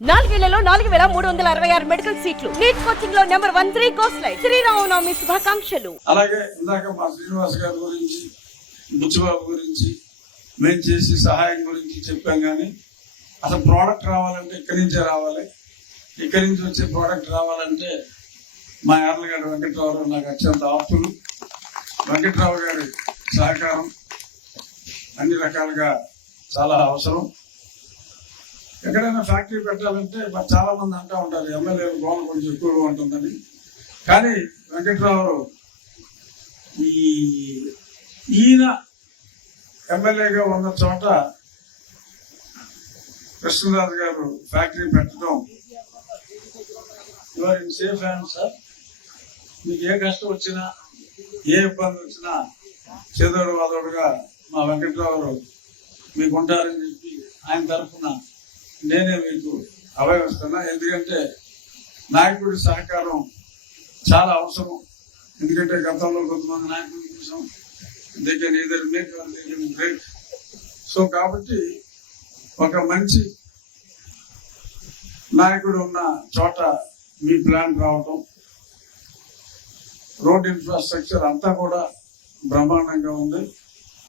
నాలుగేళ్ళలో నాలుగు వేల మూడు వందల అరవై ఆరు మెడికల్ సీట్లు. NEET కోచింగ్లో number one three course line Sri Rama Navami శుభాకాంక్షలు. అలాగే ఇందాక మా శ్రీనివాస్ గారి గురించి బుచ్చిబాబు గురించి మేము చేసే సహాయం గురించి చెప్పాం కానీ అసలు ప్రోడక్ట్ రావాలంటే ఇక్కడి నుంచే రావాలి? ఇక్కడి నుంచి వచ్చే ప్రోడక్ట్ రావాలంటే మా యార్లగడ్డ వెంకట్రావు నాకు అత్యంత ఆప్తులు. వెంకట్రావు గారి సహకారం అన్ని రకాలుగా చాలా అవసరం. ఎక్కడైనా ఫ్యాక్టరీ పెట్టాలంటే చాలా మంది అంటూ ఉంటారు ఎమ్మెల్యే గోన కొంచెం ఎక్కువగా ఉంటుందని. కానీ వెంకట్రావు ఈ ఈయన ఎమ్మెల్యేగా ఉన్న చోట కృష్ణరాజు గారు ఫ్యాక్టరీ పెట్టడం. Your in safe hand sir మీకు ఏ కష్టం వచ్చినా ఏ ఇబ్బంది వచ్చినా చేదోడు వాదోడుగా మా వెంకట్రావు మీకు ఉంటారని చెప్పి ఆయన తరఫున నేనే మీకు అభయమిస్తున్నా ఎందుకంటే నాయకుడి సహకారం చాలా అవసరం. ఎందుకంటే గతంలో కొంతమంది నాయకులు చూసాం. దగ్గర ఇద్దరు మేక్ బ్రేక్ సో కాబట్టి ఒక మంచి నాయకుడు ఉన్న చోట మీ ప్లాన్ రావటం. రోడ్ ఇన్ఫ్రాస్ట్రక్చర్ అంతా కూడా బ్రహ్మాండంగా ఉంది.